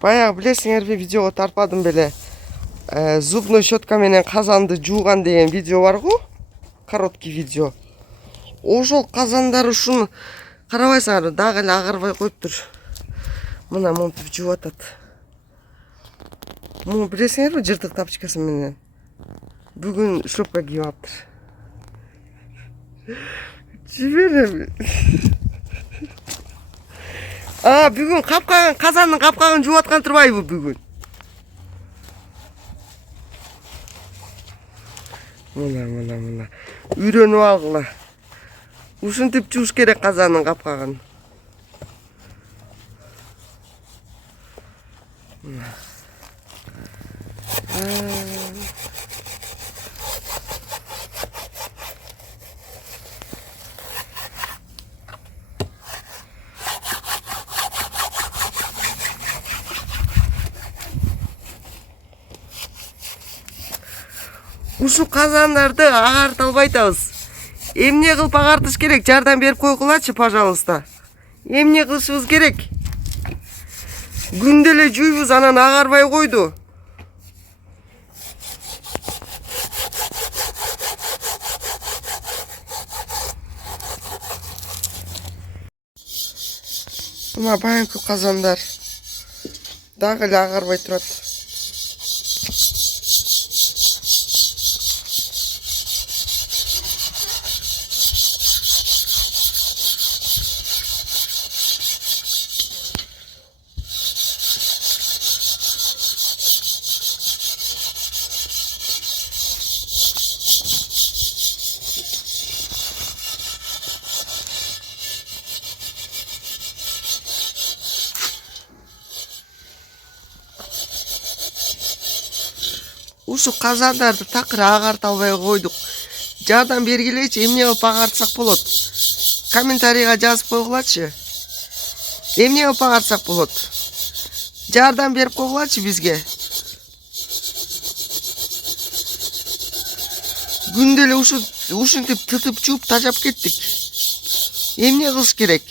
Баягы билесиңерби, видеого тарпадым беле. Зубной щетка менен казанды жууган деген видео бар го. Короткий видео. Ошол казандар ушуну карабайсыңарбы, дагы эле агарбай коюптур. Мына монтип жууп атат. Муну билесиңерби, жыртык тапочкасы менен. Бүгүн шлепка кийип алыптыр. Жиберем. Бүгүн капкагын, казандын капкагын жууп аткан турбайбы бүгүн? Мына. Үйрөнүп алгыла. Ушинтип жууш керек казандын капкагын. Ушу казандарды агарта албай атабыз. Эмне кылып агартыш керек? Жардам берип койгулачы, пожалуйста. Эмне кылышыбыз керек? Күндө эле жуйбуз, анан агарбай койду. Мына баягы казандар дагы эле агарбай турат. Ушу казандарды такыр агарта албай койдук. Жардам бергилечи, эмне кылып агартсак болот? Комментарийга жазып койгулачы. Эмне кылып агартсак болот? Жардам берип койгулачы бизге. Күндө эле ушинтип тытып жууп тажап кеттик. Эмне кылыш керек?